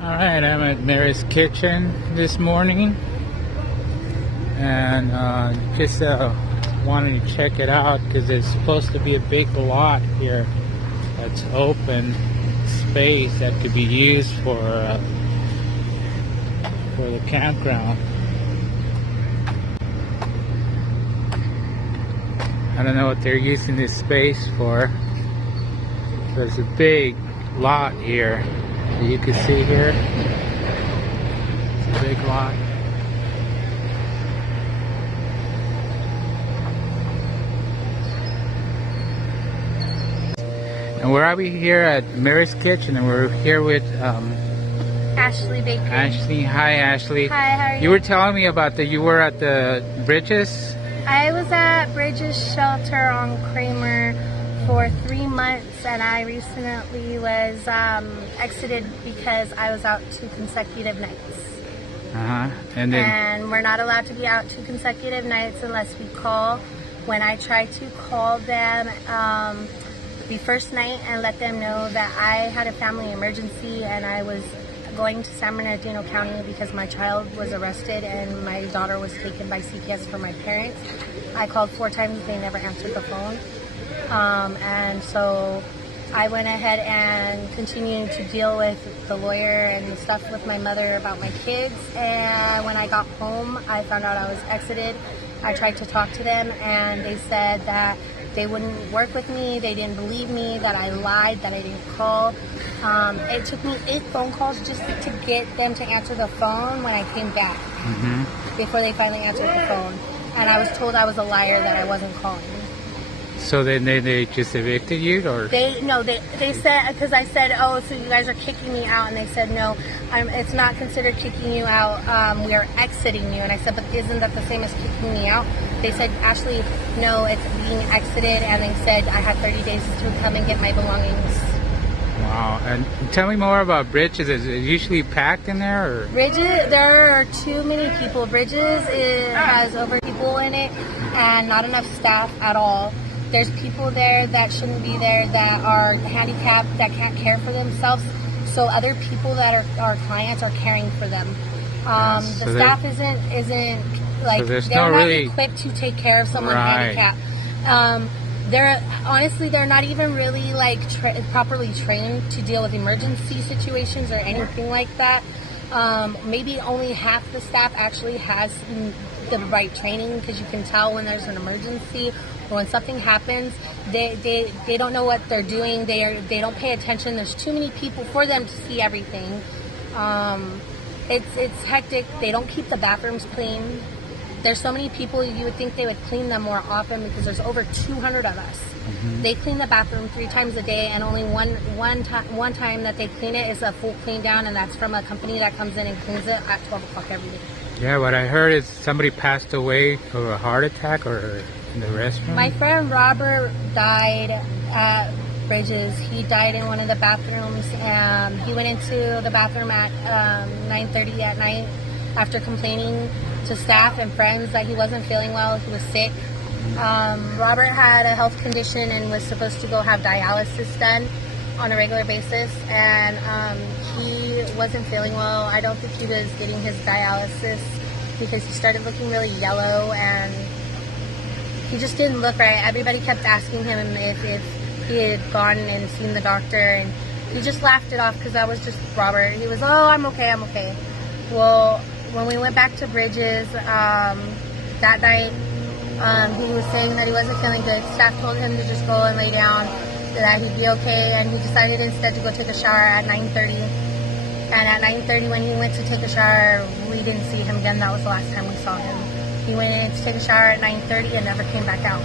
Alright, I'm at Mary's Kitchen this morning, and just wanted to check it out because there's supposed to be a big lot here that's open space that could be used for the campground. I don't know what they're using this space for. There's a big lot here. You can see here, it's a big lot. And where are we? Here at Mary's Kitchen, and we're here with Ashley Baker. Ashley. Hi, Ashley. Hi, how are you? You were telling me about you were at the Bridges? I was at Bridges Shelter on Kramer for 3 months, and I recently was exited because I was out 2 consecutive nights. And we're not allowed to be out 2 consecutive nights unless we call. When I tried to call them the first night and let them know that I had a family emergency and I was going to San Bernardino County because my child was arrested and my daughter was taken by CPS for my parents, I called 4 times. They never answered the phone. And so I went ahead and continued to deal with the lawyer and the stuff with my mother about my kids. And when I got home, I found out I was exited. I tried to talk to them, and they said that they wouldn't work with me. They didn't believe me, that I lied, that I didn't call. It took me 8 phone calls just to get them to answer the phone when I came back, before they finally answered the phone. And I was told I was a liar, that I wasn't calling. So then they just evicted you, or? They said, because I said, oh, so you guys are kicking me out, and they said, no, it's not considered kicking you out, we are exiting you. And I said, but isn't that the same as kicking me out? They said, Ashley, no, it's being exited, and they said I had 30 days to come and get my belongings. Wow. And tell me more about Bridges. Is it usually packed in there, or? Bridges, there are too many people. Bridges has over people in it and not enough staff at all. There's people there that shouldn't be there, that are handicapped, that can't care for themselves. So other people that are our clients are caring for them. The staff isn't like, they're not equipped to take care of someone handicapped. They're not even really like properly trained to deal with emergency situations or anything like that. Maybe only half the staff actually has the right training, because you can tell when there's an emergency or when something happens. They don't know what they're doing. They don't pay attention. There's too many people for them to see everything. It's hectic. They don't keep the bathrooms clean. There's so many people, you would think they would clean them more often, because there's over 200 of us. They clean the bathroom 3 times a day, and only one time that they clean it is a full clean down, and that's from a company that comes in and cleans it at 12 o'clock every day. Yeah, what I heard is somebody passed away of a heart attack or in the restroom. My friend Robert died at Bridges. He died in one of the bathrooms. He went into the bathroom at 9:30 at night after complaining to staff and friends that he wasn't feeling well. He was sick. Robert had a health condition and was supposed to go have dialysis done on a regular basis, and he wasn't feeling well. I don't think he was getting his dialysis because he started looking really yellow, and he just didn't look right. Everybody kept asking him if he had gone and seen the doctor, and he just laughed it off because that was just Robert. He was, oh, I'm okay. Well, when we went back to Bridges that night, he was saying that he wasn't feeling good. Staff told him to just go and lay down, that he'd be okay, and he decided instead to go take a shower at 9:30. And at 9:30, when he went to take a shower, we didn't see him again. That was the last time we saw him. He went in to take a shower at 9:30 and never came back out.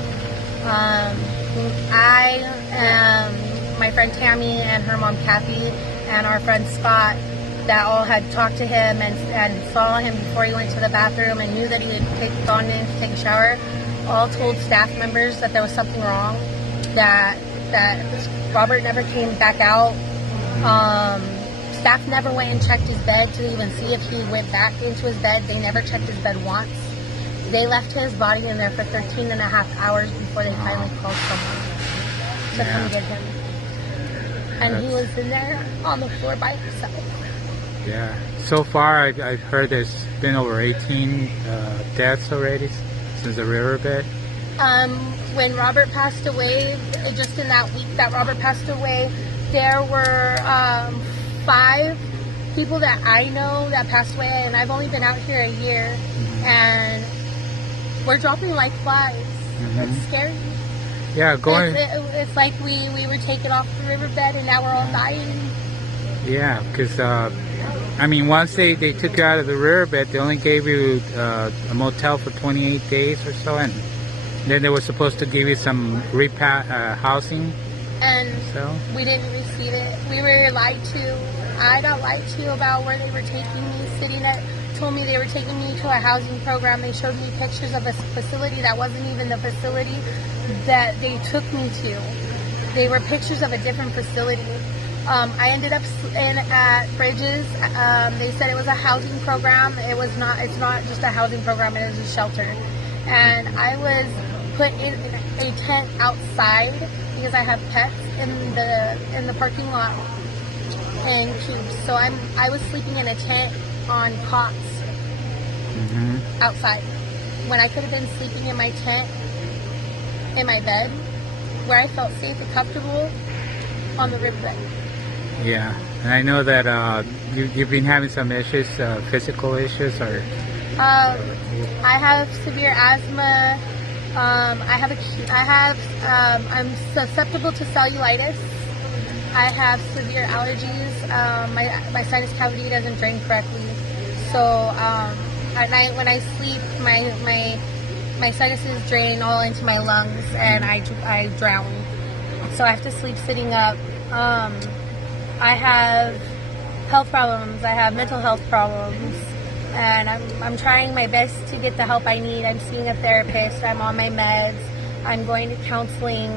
My friend Tammy and her mom Kathy and our friend Scott, that all had talked to him and saw him before he went to the bathroom and knew that he had gone in to take a shower, all told staff members that there was something wrong, that Robert never came back out. Staff never went and checked his bed to even see if he went back into his bed. They never checked his bed once. They left his body in there for 13 and a half hours before they finally called someone to come get him. And he was in there on the floor by himself. Yeah. So far, I've heard there's been over 18 deaths already since the riverbed. When Robert passed away, just in that week that Robert passed away, there were 5 people that I know that passed away, and I've only been out here a year, and we're dropping like flies. It's scary. Yeah, It's like we were taken off the riverbed, and now we're all dying. Yeah, because I mean, once they took you out of the riverbed, they only gave you a motel for 28 days or so, and then they were supposed to give you some housing. And so we didn't receive it. We were lied to. I got lied to about where they were taking me. CityNet told me they were taking me to a housing program. They showed me pictures of a facility that wasn't even the facility that they took me to. They were pictures of a different facility. I ended up at Bridges. They said it was a housing program. It's not just a housing program. It is a shelter. And I was put in a tent outside because I have pets in the parking lot and cubes. So I was sleeping in a tent on cots outside when I could have been sleeping in my tent in my bed where I felt safe and comfortable on the riverbed. Yeah, and I know that you've been having some issues, physical issues, or I have severe asthma. I'm susceptible to cellulitis. I have severe allergies. My sinus cavity doesn't drain correctly. So at night when I sleep, my sinuses drain all into my lungs, and I drown. So I have to sleep sitting up. I have health problems. I have mental health problems. And I'm trying my best to get the help I need. I'm seeing a therapist. I'm on my meds. I'm going to counseling.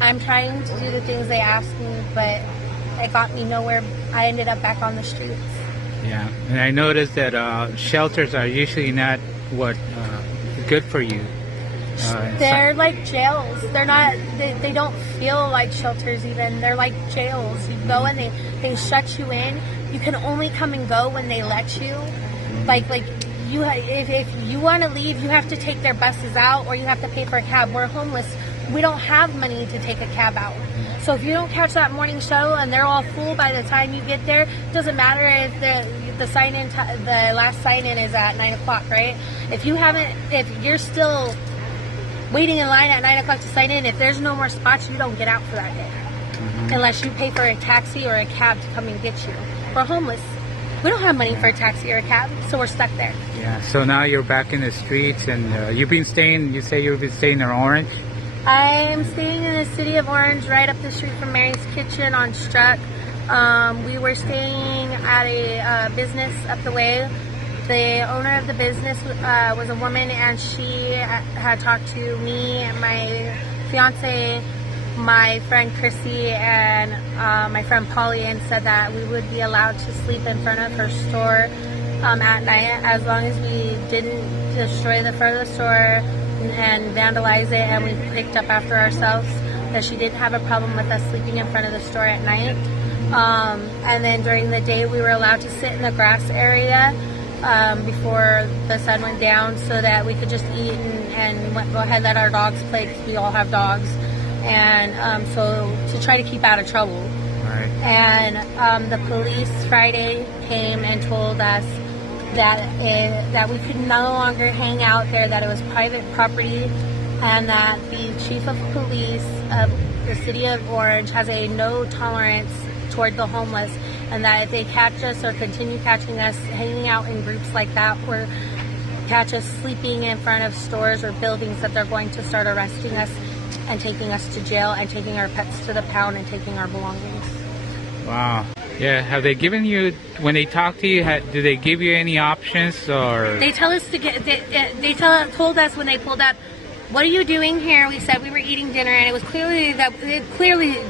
I'm trying to do the things they asked me, but it got me nowhere. I ended up back on the streets. Yeah, and I noticed that shelters are usually not good for you. They're like jails. They're not. They don't feel like shelters even. They're like jails. You go and they shut you in. You can only come and go when they let you. Like you, if you want to leave, you have to take their buses out, or you have to pay for a cab. We're homeless. We don't have money to take a cab out. So if you don't catch that morning shuttle and they're all full by the time you get there, it doesn't matter if the last sign in is at 9 o'clock, right? If you're still waiting in line at 9 o'clock to sign in, if there's no more spots, you don't get out for that day. Unless you pay for a taxi or a cab to come and get you. We're homeless. We don't have money for a taxi or a cab, so we're stuck there. Yeah, so now you're back in the streets, and you say you've been staying in Orange? I'm staying in the city of Orange, right up the street from Mary's Kitchen on Struck. We were staying at a business up the way. The owner of the business was a woman, and she had talked to me and my fiance, my friend Chrissy, and my friend Polly, and said that we would be allowed to sleep in front of her store at night as long as we didn't destroy the front of the store and vandalize it, and we picked up after ourselves. That she didn't have a problem with us sleeping in front of the store at night. And then during the day we were allowed to sit in the grass area before the sun went down, so that we could just eat and go ahead and let our dogs play, because we all have dogs. And so to try to keep out of trouble. Right. And the police Friday came and told us that we could no longer hang out there, that it was private property, and that the chief of police of the city of Orange has a no tolerance toward the homeless, and that if they catch us or continue catching us hanging out in groups like that, or catch us sleeping in front of stores or buildings, that they're going to start arresting us and taking us to jail and taking our pets to the pound and taking our belongings. Wow. Yeah, have they given you, when they talk to you, do they give you any options, or? They tell us told us when they pulled up, "What are you doing here?" We said we were eating dinner, and it was clearly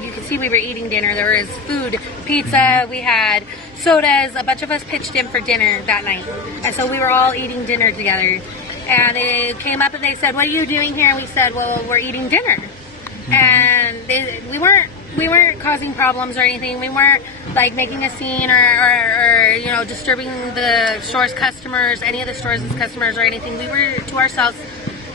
you could see we were eating dinner. There was food, pizza, we had sodas. A bunch of us pitched in for dinner that night, and so we were all eating dinner together. And they came up and they said, "What are you doing here?" And we said, "Well, we're eating dinner." And we weren't causing problems or anything. We weren't like making a scene or you know, disturbing the store's customers, any of the store's customers or anything. We were to ourselves.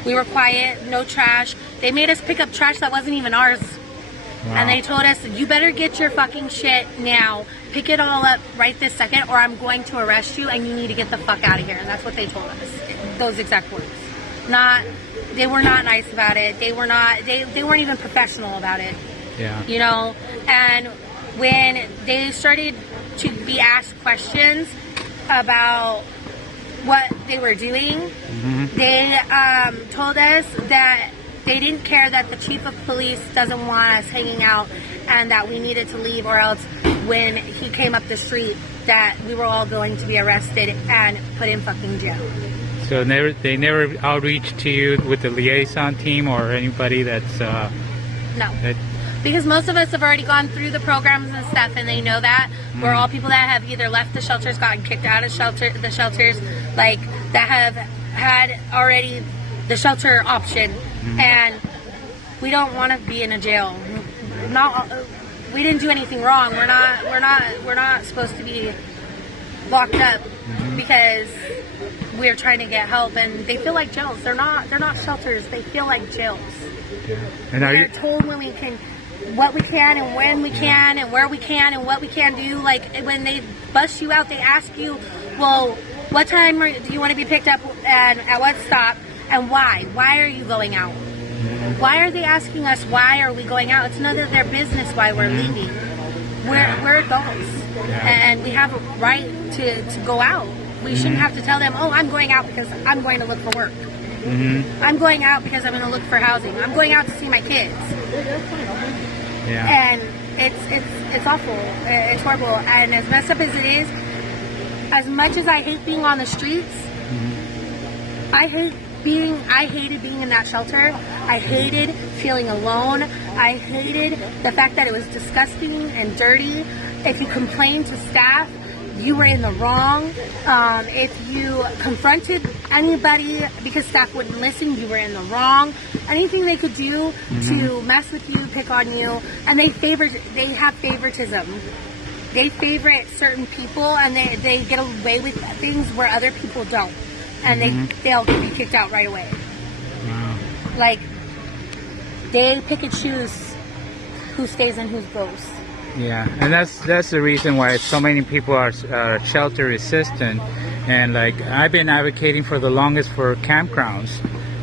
We were quiet, no trash. They made us pick up trash that wasn't even ours. Wow. And they told us, you better get your fucking shit now. Pick it all up right this second or I'm going to arrest you and you need to get the fuck out of here. And that's what they told us. Those exact words. They were not nice about it. They weren't even professional about it. Yeah. You know? And when they started to be asked questions about what they were doing, they told us that they didn't care that the chief of police doesn't want us hanging out and that we needed to leave, or else when he came up the street that we were all going to be arrested and put in fucking jail. So they never outreach to you with the liaison team or anybody that's... No. Because most of us have already gone through the programs and stuff, and they know that. We're all people that have either left the shelters, gotten kicked out of the shelters, like that have had already the shelter option, and we don't want to be in a jail. We didn't do anything wrong. We're not supposed to be locked up because we're trying to get help, and they feel like jails. They're not shelters. They feel like jails. And they're told when we can, what we can, and when we can, and where we can, and what we can do. Like when they bust you out, they ask you, well, what time do you want to be picked up, and at what stop, and why? Why are you going out? Why are they asking us why are we going out? It's none of their business why we're leaving. We're adults, and we have a right to go out. We shouldn't have to tell them, oh, I'm going out because I'm going to look for work. I'm going out because I'm going to look for housing. I'm going out to see my kids. Yeah. And it's awful. It's horrible. And as messed up as it is, as much as I hate being on the streets, I hated being in that shelter. I hated feeling alone. I hated the fact that it was disgusting and dirty. If you complained to staff, you were in the wrong. If you confronted anybody because staff wouldn't listen, you were in the wrong. Anything they could do to mess with you, pick on you, and they have favoritism. They favorite certain people, and they get away with things where other people don't, and they'll be kicked out right away. Wow. Like they pick and choose who stays and who goes. Yeah, and that's the reason why so many people are shelter resistant, and like I've been advocating for the longest for campgrounds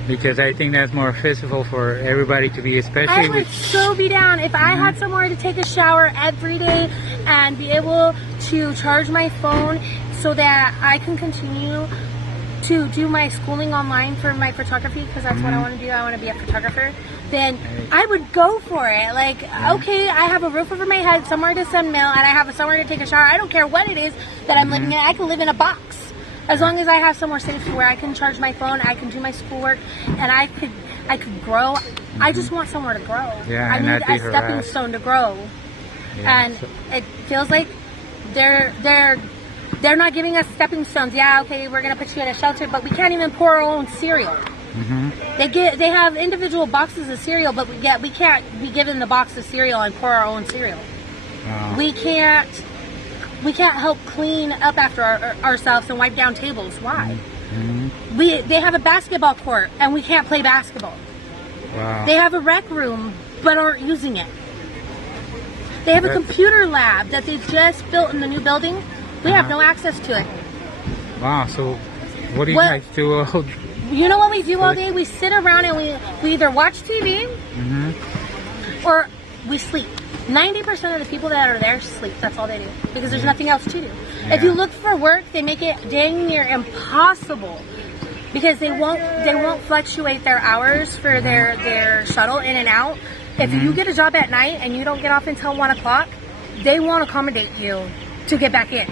because I think that's more feasible for everybody to be, especially. I would so be down if I had somewhere to take a shower every day and be able to charge my phone so that I can continue to do my schooling online for my photography, because that's what I want to do. I want to be a photographer. Then I would go for it. Like, okay, I have a roof over my head, somewhere to sunmill, and I have somewhere to take a shower. I don't care what it is that I'm living in. I can live in a box. As long as I have somewhere safe where I can charge my phone, I can do my schoolwork, and I could grow. I just want somewhere to grow. Yeah, I need a stepping stone to grow. Yeah. And it feels like they're not giving us stepping stones. Yeah, okay, we're gonna put you in a shelter, but we can't even pour our own cereal. They have individual boxes of cereal, but we can't be given the box of cereal and pour our own cereal. Wow. We can't help clean up after ourselves and wipe down tables. Why? They have a basketball court and we can't play basketball. Wow. They have a rec room but aren't using it. They have a computer lab that they've just built in the new building. We have no access to it. Wow. So what do you guys do? You know what we do all day? We sit around and we either watch TV or we sleep. 90% of the people that are there sleep. That's all they do because there's nothing else to do. Yeah. If you look for work, they make it dang near impossible because they won't fluctuate their hours for their shuttle in and out. If you get a job at night and you don't get off until 1 o'clock, they won't accommodate you to get back in.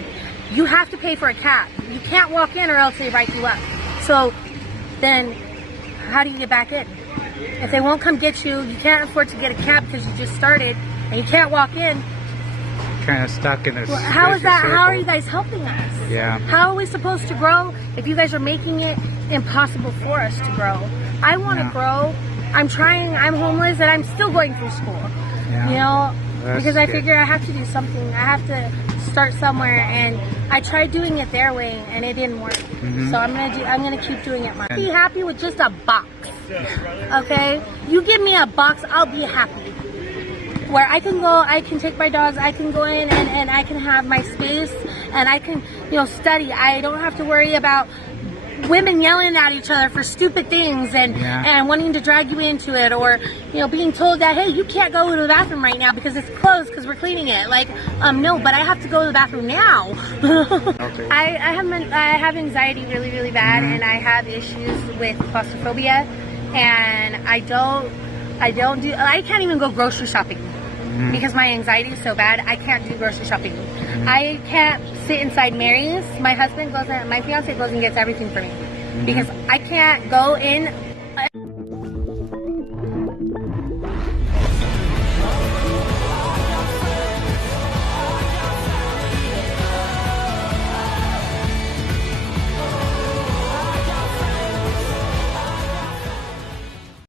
You have to pay for a cab. You can't walk in or else they write you up. So then how do you get back in? If they won't come get you, you can't afford to get a cab because you just started and you can't walk in. Kind of stuck in this. Well, how is that? circle. How are you guys helping us? Yeah. How are we supposed to grow if you guys are making it impossible for us to grow? I want to grow. I'm trying. I'm homeless and I'm still going through school. Yeah. You know, because I figure I have to do something. I have to start somewhere, and I tried doing it their way, and it didn't work. So I'm gonna keep doing it. Be happy with just a box. Okay, you give me a box, I'll be happy. Where I can go, I can take my dogs, I can go in and I can have my space, and I can, study. I don't have to worry about women yelling at each other for stupid things and wanting to drag you into it, or being told that, hey, you can't go to the bathroom right now because it's closed because we're cleaning it. Like, no, but I have to go to the bathroom now. Okay. I have anxiety really, really bad, and I have issues with claustrophobia, and I can't even go grocery shopping because my anxiety is so bad. I can't do grocery shopping. I can't sit inside Mary's. My fiance goes and gets everything for me because I can't go in